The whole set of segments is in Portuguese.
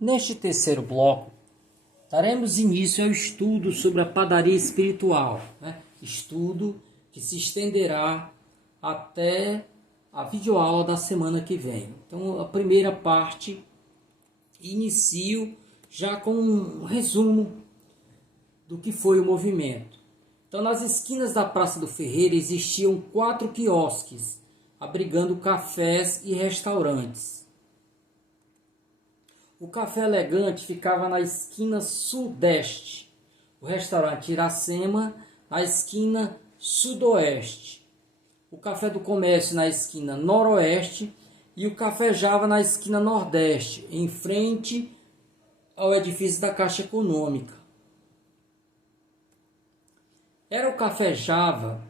Neste terceiro bloco, daremos início ao estudo sobre a padaria espiritual, estudo que se estenderá até a videoaula da semana que vem. Então, a primeira parte, inicio já com um resumo do que foi o movimento. Então, nas esquinas da Praça do Ferreira existiam 4 quiosques, abrigando cafés e restaurantes. O Café Elegante ficava na esquina sudeste, o restaurante Iracema na esquina sudoeste, o Café do Comércio na esquina noroeste e o Café Java na esquina nordeste, em frente ao edifício da Caixa Econômica. Era o Café Java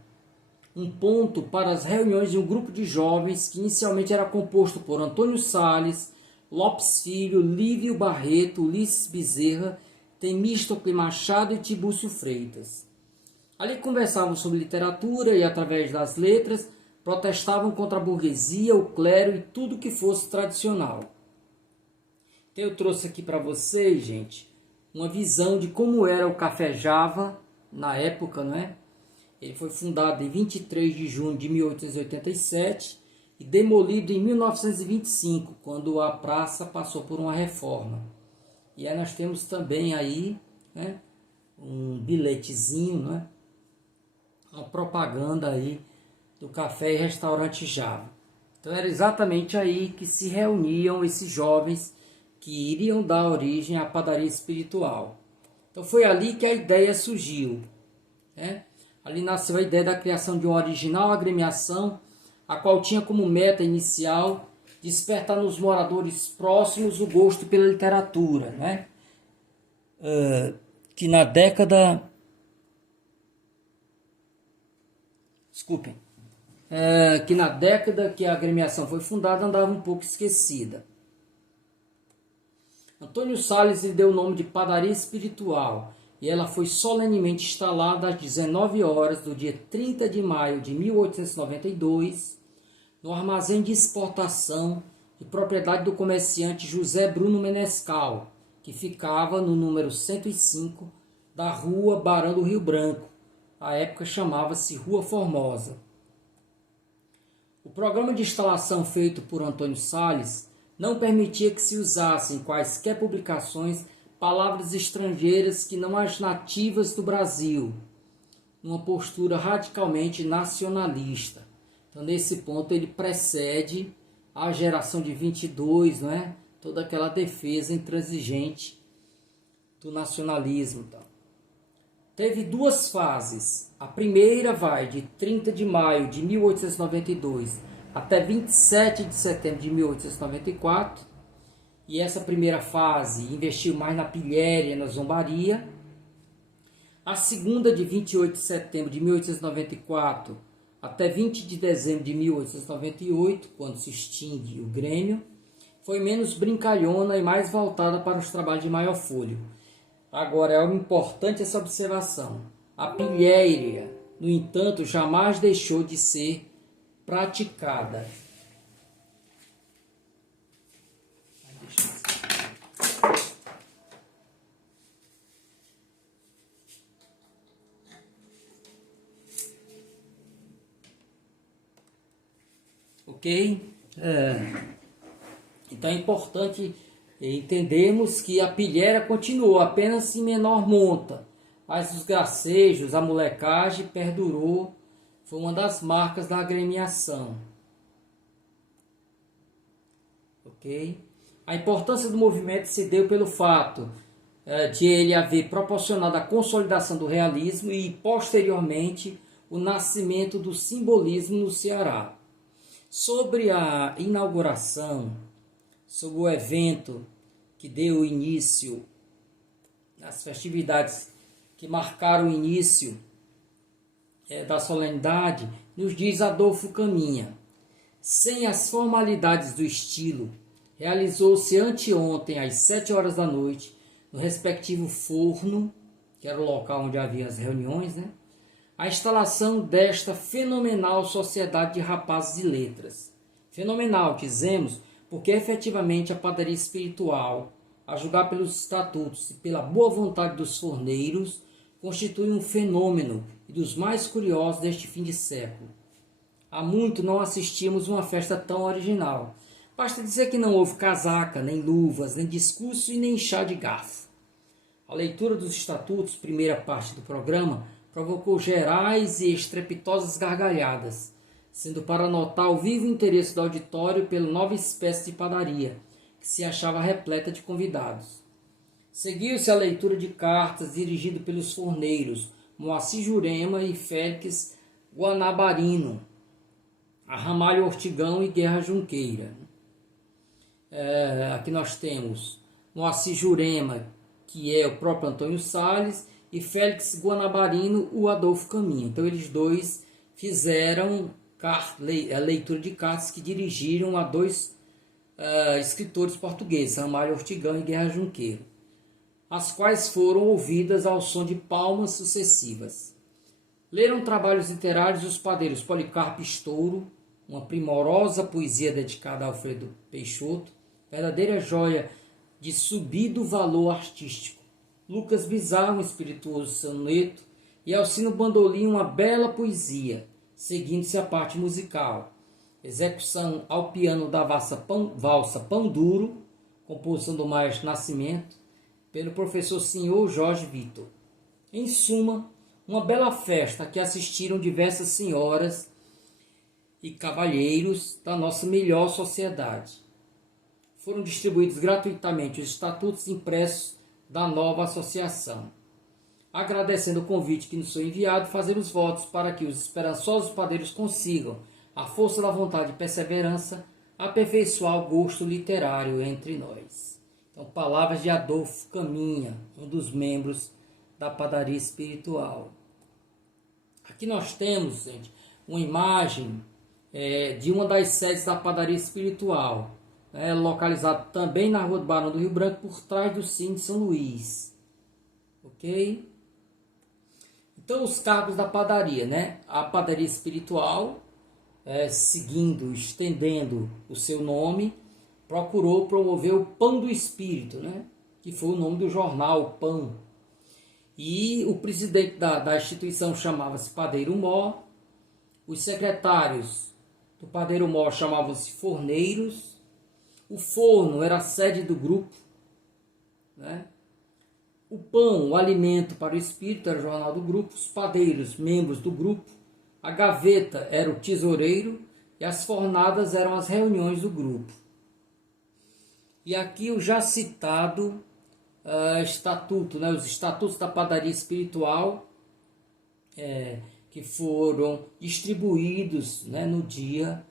um ponto para as reuniões de um grupo de jovens que inicialmente era composto por Antônio Salles, Lopes Filho, Lívio Barreto, Ulisses Bezerra, Temístocle Machado e Tibúcio Freitas. Ali conversavam sobre literatura e, através das letras, protestavam contra a burguesia, o clero e tudo que fosse tradicional. Então eu trouxe aqui para vocês, gente, uma visão de como era o Café Java na época, não é? Ele foi fundado em 23 de junho de 1887 e demolido em 1925, quando a praça passou por uma reforma. E aí nós temos também aí, um bilhetezinho, uma propaganda aí do Café e Restaurante Java. Então era exatamente aí que se reuniam esses jovens que iriam dar origem à padaria espiritual. Então foi ali que a ideia surgiu. Ali nasceu a ideia da criação de uma original agremiação, a qual tinha como meta inicial despertar nos moradores próximos o gosto pela literatura, que na década... que na década que a agremiação foi fundada andava um pouco esquecida. Antônio Salles lhe deu o nome de Padaria Espiritual e ela foi solenemente instalada às 19 horas do dia 30 de maio de 1892 no armazém de exportação de propriedade do comerciante José Bruno Menescal, que ficava no número 105 da rua Barão do Rio Branco. À época chamava-se Rua Formosa. O programa de instalação feito por Antônio Salles não permitia que se usassem quaisquer publicações palavras estrangeiras que não as nativas do Brasil, uma postura radicalmente nacionalista. Então, nesse ponto, ele precede a geração de 22, toda aquela defesa intransigente do nacionalismo. Então. Teve 2 fases. A primeira vai de 30 de maio de 1892 até 27 de setembro de 1894. E essa primeira fase investiu mais na pilhéria e na zombaria. A segunda, de 28 de setembro de 1894 até 20 de dezembro de 1898, quando se extingue o Grêmio, foi menos brincalhona e mais voltada para os trabalhos de maior fôlego. Agora, é importante essa observação. A pilhéria, no entanto, jamais deixou de ser praticada. Ok? Então é importante entendermos que a pilhéria continuou apenas em menor monta, mas os gracejos, a molecagem perdurou, foi uma das marcas da agremiação. Ok? A importância do movimento se deu pelo fato de ele haver proporcionado a consolidação do realismo e, posteriormente, o nascimento do simbolismo no Ceará. Sobre a inauguração, sobre o evento que deu início às festividades que marcaram o início da solenidade, nos diz Adolfo Caminha: sem as formalidades do estilo, realizou-se anteontem às 7 horas da noite, no respectivo forno, que era o local onde havia as reuniões, a instalação desta fenomenal sociedade de rapazes de letras. Fenomenal, dizemos, porque efetivamente a padaria espiritual a julgar pelos estatutos e pela boa vontade dos forneiros, constitui um fenômeno e dos mais curiosos deste fim de século. Há muito não assistimos uma festa tão original. Basta dizer que não houve casaca, nem luvas, nem discurso e nem chá de garfo. A leitura dos estatutos, primeira parte do programa, provocou gerais e estrepitosas gargalhadas, sendo para notar o vivo interesse do auditório pela nova espécie de padaria, que se achava repleta de convidados. Seguiu-se a leitura de cartas dirigidas pelos forneiros Moacir Jurema e Félix Guanabarino, a Ramalho Ortigão e Guerra Junqueira. Aqui nós temos Moacir Jurema, que é o próprio Antônio Salles, e Félix Guanabarino, o Adolfo Caminha. Então eles dois fizeram a leitura de cartas que dirigiram a dois escritores portugueses, Ramalho Ortigão e Guerra Junqueira, as quais foram ouvidas ao som de palmas sucessivas. Leram trabalhos literários os padeiros Policarpo Estouro, uma primorosa poesia dedicada a Alfredo Peixoto, verdadeira joia de subido valor artístico, Lucas Bizarro, um espirituoso soneto, e Alcino Bandolim, uma bela poesia, seguindo-se a parte musical, execução ao piano da valsa Pão Duro, composição do Maestro Nascimento, pelo professor Senhor Jorge Vitor. Em suma, uma bela festa a que assistiram diversas senhoras e cavalheiros da nossa melhor sociedade. Foram distribuídos gratuitamente os estatutos impressos da nova associação. Agradecendo o convite que nos foi enviado, fazer os votos para que os esperançosos padeiros consigam, à força da vontade e perseverança, aperfeiçoar o gosto literário entre nós. Então, palavras de Adolfo Caminha, um dos membros da Padaria Espiritual. Aqui nós temos, gente, uma imagem de uma das sedes da Padaria Espiritual, localizada também na Rua do Barão do Rio Branco, por trás do Cine de São Luís. Ok? Então, os cargos da padaria, né? A Padaria Espiritual, seguindo, estendendo o seu nome, procurou promover o Pão do Espírito, né? Que foi o nome do jornal, Pão. E o presidente da instituição chamava-se Padeiro Mó, os secretários do Padeiro Mó chamavam-se forneiros, o forno era a sede do grupo, né? O pão, o alimento para o espírito, era o jornal do grupo, os padeiros, membros do grupo, a gaveta era o tesoureiro e as fornadas eram as reuniões do grupo. E aqui o já citado estatuto, né, os estatutos da Padaria Espiritual, que foram distribuídos, né, no dia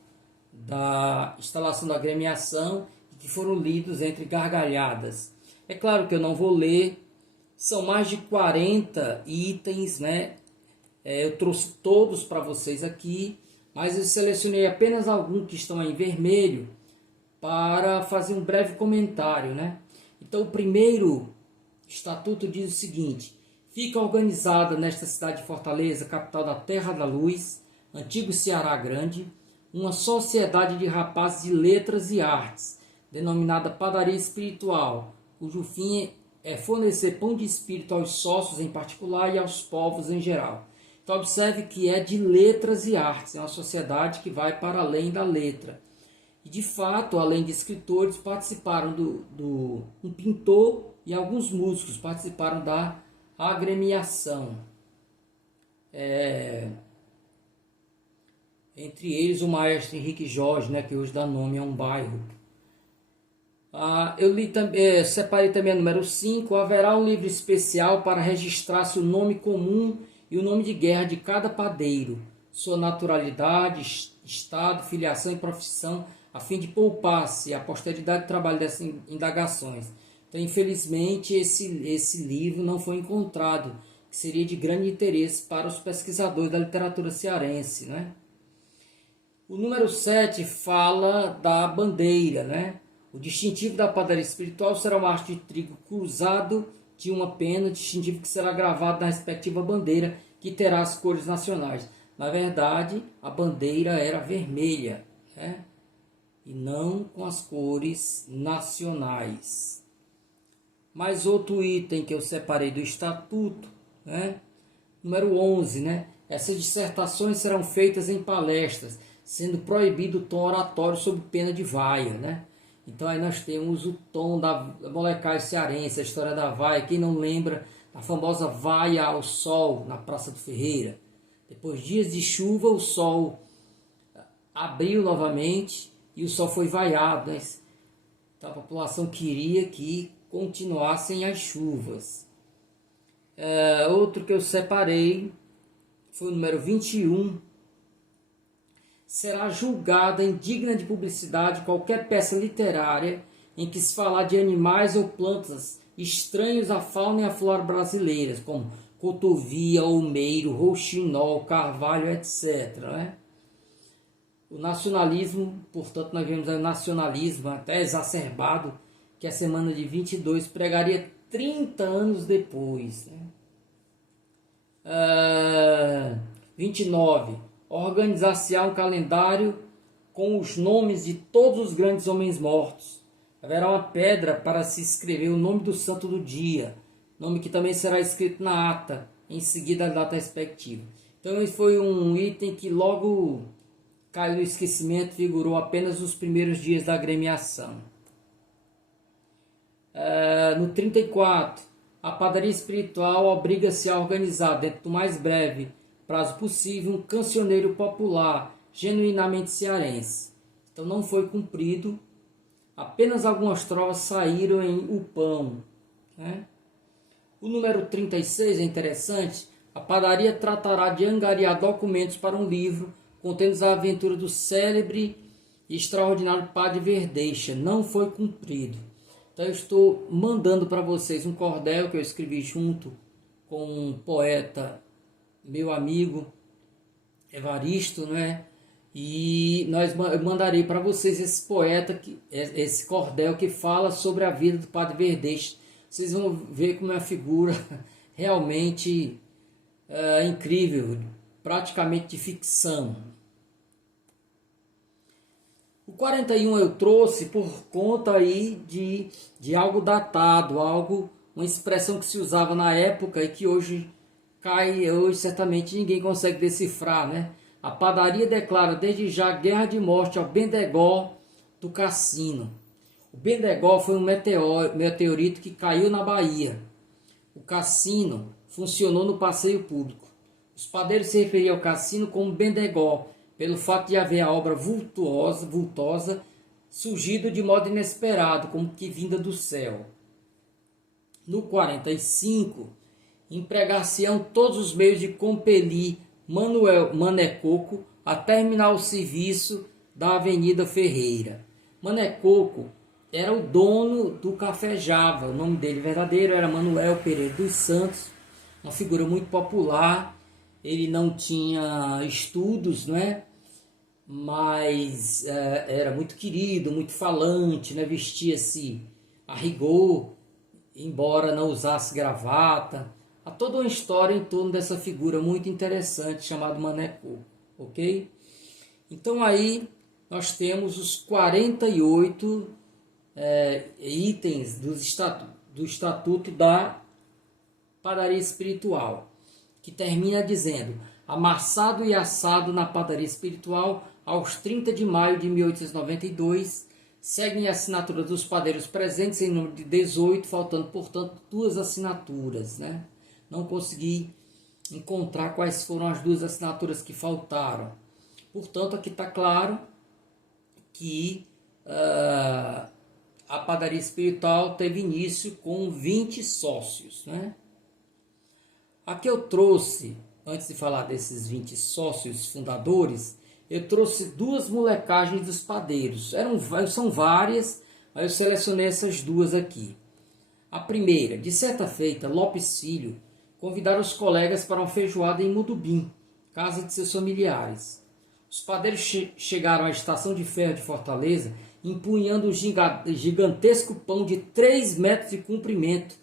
da instalação da agremiação e que foram lidos entre gargalhadas. É claro que eu não vou ler, são mais de 40 itens, né? Eu trouxe todos para vocês aqui, mas eu selecionei apenas alguns que estão aí em vermelho para fazer um breve comentário, né? Então, o primeiro estatuto diz o seguinte: fica organizada nesta cidade de Fortaleza, capital da Terra da Luz, antigo Ceará Grande, uma sociedade de rapazes de letras e artes, denominada Padaria Espiritual, cujo fim é fornecer pão de espírito aos sócios em particular e aos povos em geral. Então, observe que é de letras e artes, é uma sociedade que vai para além da letra. E, de fato, além de escritores, participaram um pintor e alguns músicos participaram da agremiação. Entre eles, o maestro Henrique Jorge, né, que hoje dá nome a um bairro. Eu separei também a número 5. Haverá um livro especial para registrar-se o nome comum e o nome de guerra de cada padeiro, sua naturalidade, estado, filiação e profissão, a fim de poupar-se a posteridade do trabalho dessas indagações. Então, infelizmente, esse livro não foi encontrado, que seria de grande interesse para os pesquisadores da literatura cearense, né? O número 7 fala da bandeira, né? O distintivo da Padaria Espiritual será uma haste de trigo cruzado de uma pena, distintivo que será gravado na respectiva bandeira, que terá as cores nacionais. Na verdade, a bandeira era vermelha, né? E não com as cores nacionais. Mais outro item que eu separei do estatuto, né? Número 11, né? Essas dissertações serão feitas em palestras, sendo proibido o tom oratório sob pena de vaia, né? Então aí nós temos o tom da molecagem cearense, a história da vaia. Quem não lembra da famosa vaia ao sol na Praça do Ferreira? Depois de dias de chuva, o sol abriu novamente e o sol foi vaiado, né? Então a população queria que continuassem as chuvas. Outro que eu separei foi o número 21. Será julgada indigna de publicidade qualquer peça literária em que se falar de animais ou plantas estranhos à fauna e à flora brasileiras, como cotovia, olmeiro, rouxinol, carvalho, etc. Né? O nacionalismo, portanto, nós vemos o nacionalismo até exacerbado, que a semana de 22 pregaria 30 anos depois. Né? 29. Organizar-se-á um calendário com os nomes de todos os grandes homens mortos. Haverá uma pedra para se escrever o nome do santo do dia, nome que também será escrito na ata, em seguida a data respectiva. Então esse foi um item que logo caiu no esquecimento, figurou apenas nos primeiros dias da agremiação. No 34, a padaria espiritual obriga-se a organizar, dentro do mais breve prazo possível, um cancioneiro popular, genuinamente cearense. Então não foi cumprido, apenas algumas trovas saíram em Upão. Né? O número 36 é interessante, a padaria tratará de angariar documentos para um livro contendo a aventura do célebre e extraordinário Padre Verdeixa. Não foi cumprido. Então eu estou mandando para vocês um cordel que eu escrevi junto com um poeta, meu amigo Evaristo, né? E eu mandarei para vocês esse cordel que fala sobre a vida do Padre Verdeixa. Vocês vão ver como é uma figura realmente incrível, praticamente de ficção. O 41 eu trouxe por conta aí de algo datado, uma expressão que se usava na época e que hoje certamente ninguém consegue decifrar, né? A padaria declara desde já guerra de morte ao Bendegó do Cassino. O Bendegó foi um meteorito que caiu na Bahia. O Cassino funcionou no passeio público. Os padeiros se referiam ao Cassino como Bendegó, pelo fato de haver a obra vultosa surgido de modo inesperado, como que vinda do céu. No 45, empregar-se-ão todos os meios de compelir Manecoco a terminar o serviço da Avenida Ferreira. Manecoco era o dono do Café Java, o nome dele verdadeiro era Manuel Pereira dos Santos, uma figura muito popular. Ele não tinha estudos, né? Mas era muito querido, muito falante, né? Vestia-se a rigor, embora não usasse gravata. Há toda uma história em torno dessa figura muito interessante chamada Manecoco, ok? Então aí nós temos os 48 itens do Estatuto da Padaria Espiritual, que termina dizendo: amassado e assado na padaria espiritual aos 30 de maio de 1892, seguem a assinatura dos padeiros presentes em número de 18, faltando, portanto, 2 assinaturas, né? Não consegui encontrar quais foram as 2 assinaturas que faltaram. Portanto, aqui está claro que a padaria espiritual teve início com 20 sócios, né? Aqui eu trouxe, antes de falar desses 20 sócios fundadores, eu trouxe 2 molecagens dos padeiros. São várias, mas eu selecionei essas 2 aqui. A primeira, de certa feita, Lopes Filho convidaram os colegas para uma feijoada em Mudubim, casa de seus familiares. Os padeiros chegaram à estação de ferro de Fortaleza empunhando um gigantesco pão de 3 metros de comprimento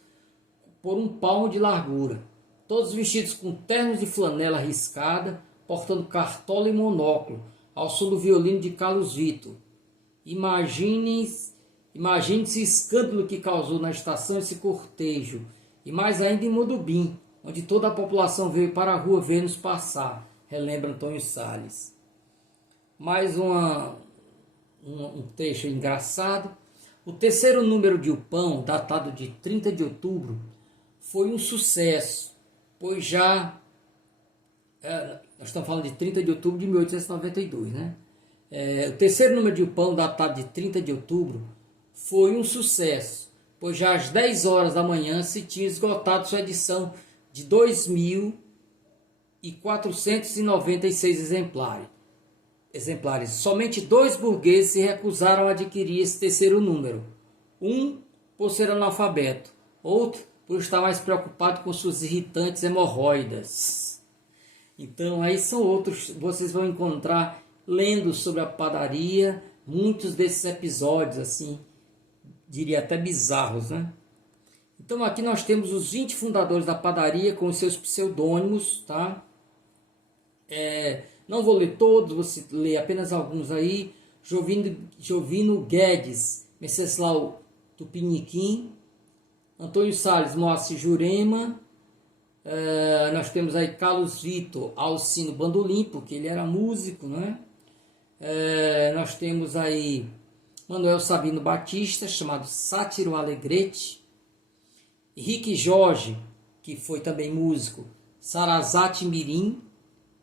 por 1 palmo de largura, todos vestidos com ternos de flanela riscada, portando cartola e monóculo, ao som do violino de Carlos Vitor. Imaginem Imagine-se o escândalo que causou na estação esse cortejo, e mais ainda em Modubim, onde toda a população veio para a rua ver-nos passar, relembra Antônio Salles. Mais um trecho engraçado. O terceiro número de O Pão, datado de 30 de outubro, foi um sucesso, pois já... nós estamos falando de 30 de outubro de 1892, né? O terceiro número de O Pão, datado de 30 de outubro, foi um sucesso, pois já às 10 horas da manhã se tinha esgotado sua edição de 2.496 exemplares. Somente 2 burgueses se recusaram a adquirir esse terceiro número. Um por ser analfabeto, outro por estar mais preocupado com suas irritantes hemorroidas. Então aí são outros, vocês vão encontrar lendo sobre a padaria, muitos desses episódios assim, diria até bizarros, né? Então aqui nós temos os 20 fundadores da padaria com os seus pseudônimos, tá? Não vou ler todos, vou ler apenas alguns aí. Jovino Guedes, Venceslau Tupiniquim, Antônio Salles, Moacir Jurema, nós temos aí Carlos Vitor Alcino Bandolim, porque ele era músico, né? Nós temos aí Manuel Sabino Batista, chamado Sátiro Alegrete, Henrique Jorge, que foi também músico, Sarazate Mirim,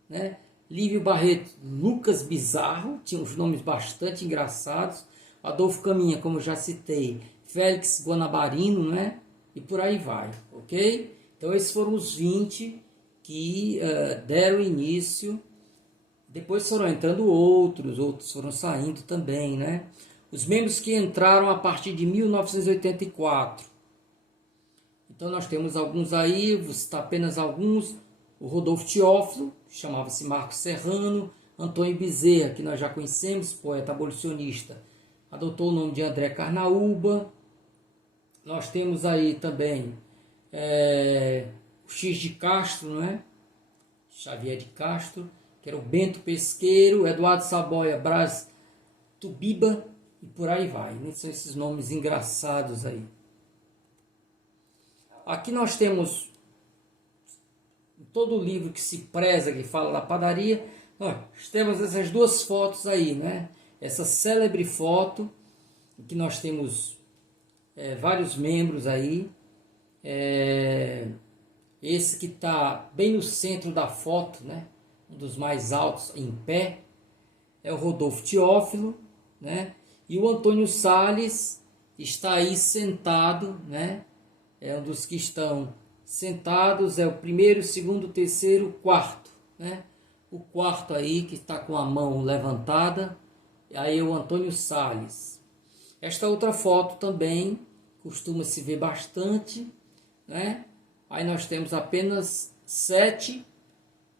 né? Lívio Barreto, Lucas Bizarro, tinha uns nomes bastante engraçados, Adolfo Caminha, como já citei, Félix Guanabarino, né? E por aí vai, ok? Então esses foram os 20 que deram início, depois foram entrando outros foram saindo também, né? Os membros que entraram a partir de 1984. Então nós temos alguns aí, vou citar apenas alguns. O Rodolfo Teófilo, chamava-se Marcos Serrano. Antônio Bezerra, que nós já conhecemos, poeta abolicionista, adotou o nome de André Carnaúba. Nós temos aí também o X de Castro, né? Xavier de Castro, que era o Bento Pesqueiro, Eduardo Saboia, Brás Tubiba, e por aí vai. Né? São esses nomes engraçados aí. Aqui nós temos todo o livro que se preza, que fala da padaria, nós temos essas duas fotos aí, né? Essa célebre foto, que nós temos vários membros aí. Esse que está bem no centro da foto, né? Um dos mais altos em pé, é o Rodolfo Teófilo, né? E o Antônio Salles está aí sentado, né? É um dos que estão sentados, é o primeiro, segundo, terceiro, quarto, né? O quarto aí que está com a mão levantada, aí é o Antônio Salles. Esta outra foto também costuma se ver bastante, né? Aí nós temos apenas 7.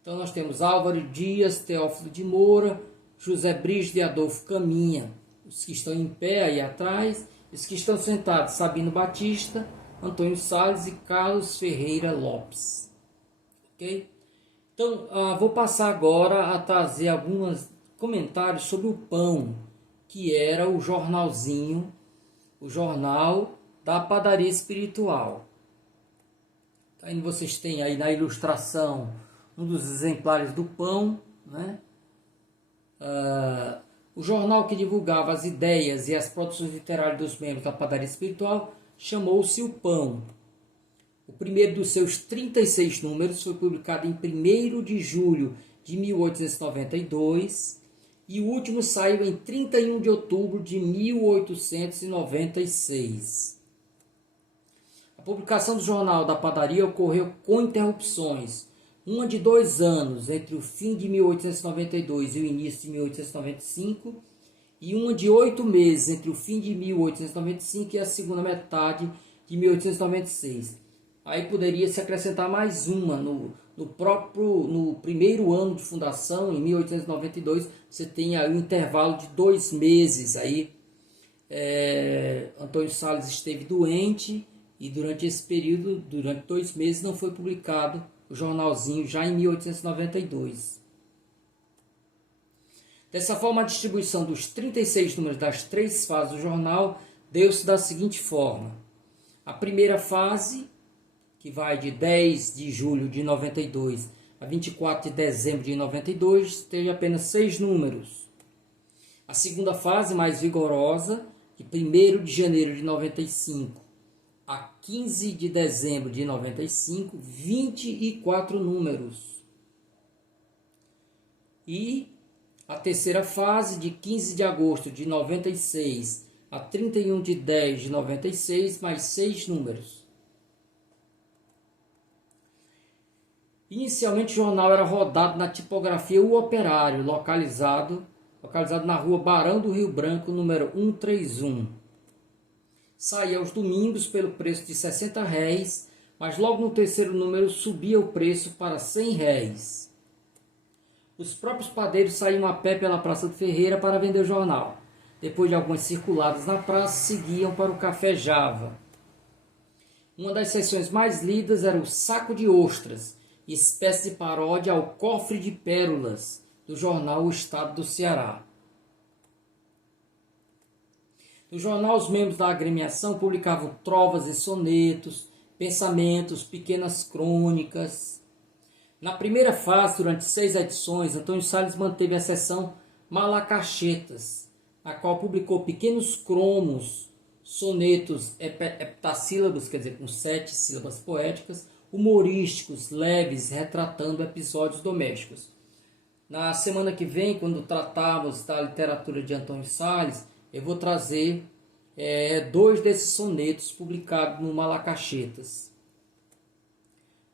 Então nós temos Álvaro Dias, Teófilo de Moura, José Brígido e Adolfo Caminha. Os que estão em pé aí atrás, os que estão sentados, Sabino Batista, Antônio Salles e Carlos Ferreira Lopes. Ok? Então, vou passar agora a trazer alguns comentários sobre o Pão, que era o jornalzinho, o jornal da padaria espiritual. Aí vocês têm aí na ilustração um dos exemplares do Pão, né? O jornal que divulgava as ideias e as produções literárias dos membros da padaria espiritual chamou-se O Pão. O primeiro dos seus 36 números foi publicado em 1º de julho de 1892 e o último saiu em 31 de outubro de 1896. A publicação do Jornal da Padaria ocorreu com interrupções, uma de 2 anos entre o fim de 1892 e o início de 1895, e uma de 8 meses entre o fim de 1895 e a segunda metade de 1896. Aí poderia se acrescentar mais uma no primeiro ano de fundação, em 1892, você tem aí um intervalo de 2 meses. Aí, Antônio Salles esteve doente e durante esse período, durante 2 meses, não foi publicado o jornalzinho já em 1892. Dessa forma, a distribuição dos 36 números das 3 fases do jornal deu-se da seguinte forma. A primeira fase, que vai de 10 de julho de 92 a 24 de dezembro de 92, teve apenas 6 números. A segunda fase, mais vigorosa, de 1º de janeiro de 95 a 15 de dezembro de 95, 24 números. E a terceira fase, de 15 de agosto de 96 a 31 de 10 de 96, mais 6 números. Inicialmente o jornal era rodado na tipografia O Operário, localizado na rua Barão do Rio Branco, número 131. Saía aos domingos pelo preço de R$60, mas logo no terceiro número subia o preço para R$100. Os próprios padeiros saíam a pé pela Praça do Ferreira para vender o jornal. Depois de algumas circuladas na praça, seguiam para o Café Java. Uma das seções mais lidas era o Saco de Ostras, espécie de paródia ao Cofre de Pérolas, do jornal O Estado do Ceará. No jornal, os membros da agremiação publicavam trovas e sonetos, pensamentos, pequenas crônicas. Na primeira fase, durante 6 edições, Antônio Salles manteve a seção Malacachetas, na qual publicou pequenos cromos, sonetos heptassílabos, quer dizer, com 7 sílabas poéticas, humorísticos, leves, retratando episódios domésticos. Na semana que vem, quando tratarmos da literatura de Antônio Salles, eu vou trazer 2 desses sonetos publicados no Malacachetas.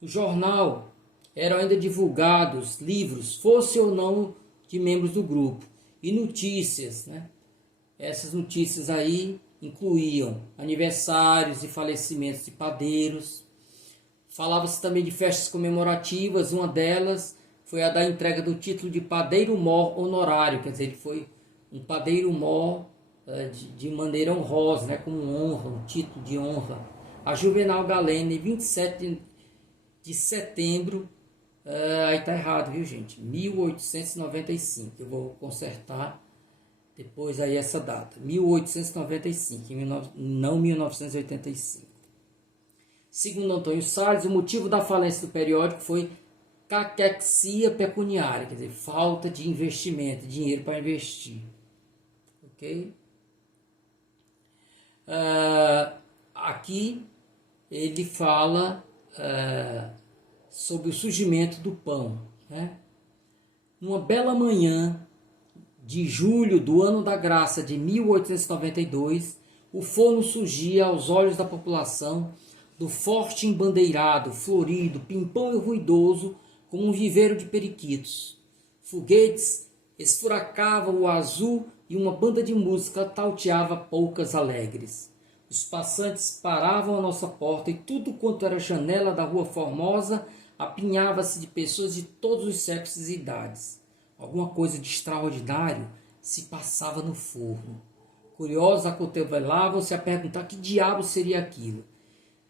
No jornal eram ainda divulgados livros, fosse ou não de membros do grupo, e notícias, né? Essas notícias aí incluíam aniversários e falecimentos de padeiros. Falava-se também de festas comemorativas, uma delas foi a da entrega do título de padeiro-mor honorário, quer dizer, ele foi um padeiro-mor de maneira honrosa, né, como honra, um título de honra. A Juvenal Galeno, em 27 de setembro, aí tá errado, viu, gente? 1895, eu vou consertar depois aí essa data, 1895, não 1985. Segundo Antônio Salles, o motivo da falência do periódico foi caquexia pecuniária, quer dizer, falta de investimento, dinheiro para investir. Ok? Aqui ele fala sobre o surgimento do pão, né? Numa bela manhã de julho do ano da graça de 1892, o forno surgia aos olhos da população do forte embandeirado, florido, pimpão e ruidoso, como um viveiro de periquitos. Foguetes esfuracavam o azul e uma banda de música tauteava polcas alegres. Os passantes paravam à nossa porta e tudo quanto era janela da Rua Formosa apinhava-se de pessoas de todos os sexos e idades. Alguma coisa de extraordinário se passava no forno. Curiosos acotovelavam-se a perguntar que diabo seria aquilo.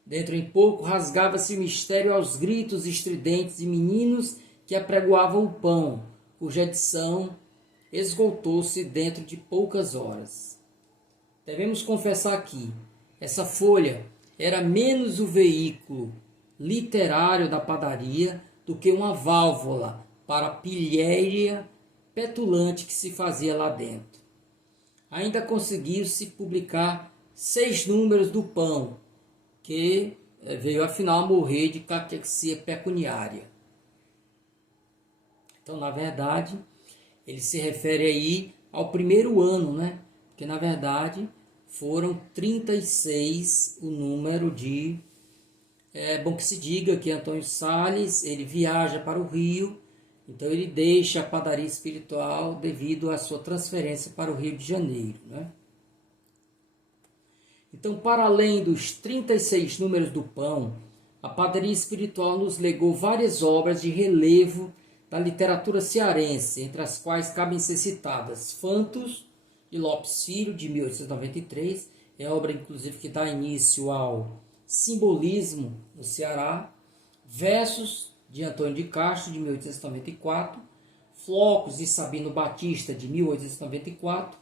Dentro em pouco rasgava-se o mistério aos gritos estridentes de meninos que apregoavam o pão, cuja edição esgotou-se dentro de poucas horas. Devemos confessar aqui, essa folha era menos o veículo literário da padaria do que uma válvula para a pilhéria petulante que se fazia lá dentro. Ainda conseguiu-se publicar 6 números do pão, que veio afinal a morrer de caquexia pecuniária. Então, na verdade, ele se refere aí ao primeiro ano, né? Porque, na verdade, foram 36 o número de... É bom que se diga que Antônio Salles, ele viaja para o Rio, então ele deixa a padaria espiritual devido à sua transferência para o Rio de Janeiro, né? Então, para além dos 36 números do pão, a padaria espiritual nos legou várias obras de relevo da literatura cearense, entre as quais cabem ser citadas Fantos, de Lopes Filho, de 1893, é obra inclusive que dá início ao simbolismo no Ceará, Versos, de Antônio de Castro, de 1894, Flocos, de Sabino Batista, de 1894,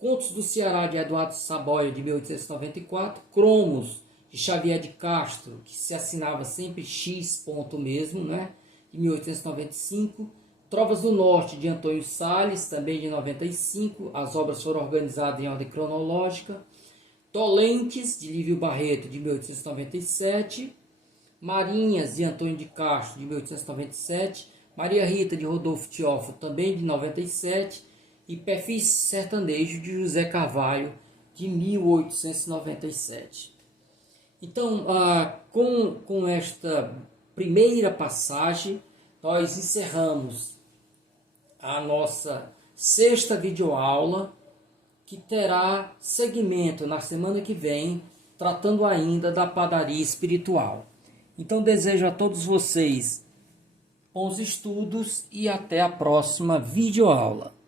Contos do Ceará, de Eduardo Saboia, de 1894. Cromos, de Xavier de Castro, que se assinava sempre X ponto mesmo, né? De 1895. Trovas do Norte, de Antônio Salles, também de 95. As obras foram organizadas em ordem cronológica. Dolentes, de Lívio Barreto, de 1897. Marinhas, de Antônio de Castro, de 1897. Maria Rita, de Rodolfo Teófilo, também de 97. E Perfis Sertanejo, de José Carvalho, de 1897. Então, com esta primeira passagem, nós encerramos a nossa sexta videoaula, que terá seguimento na semana que vem, tratando ainda da padaria espiritual. Então, desejo a todos vocês bons estudos e até a próxima videoaula.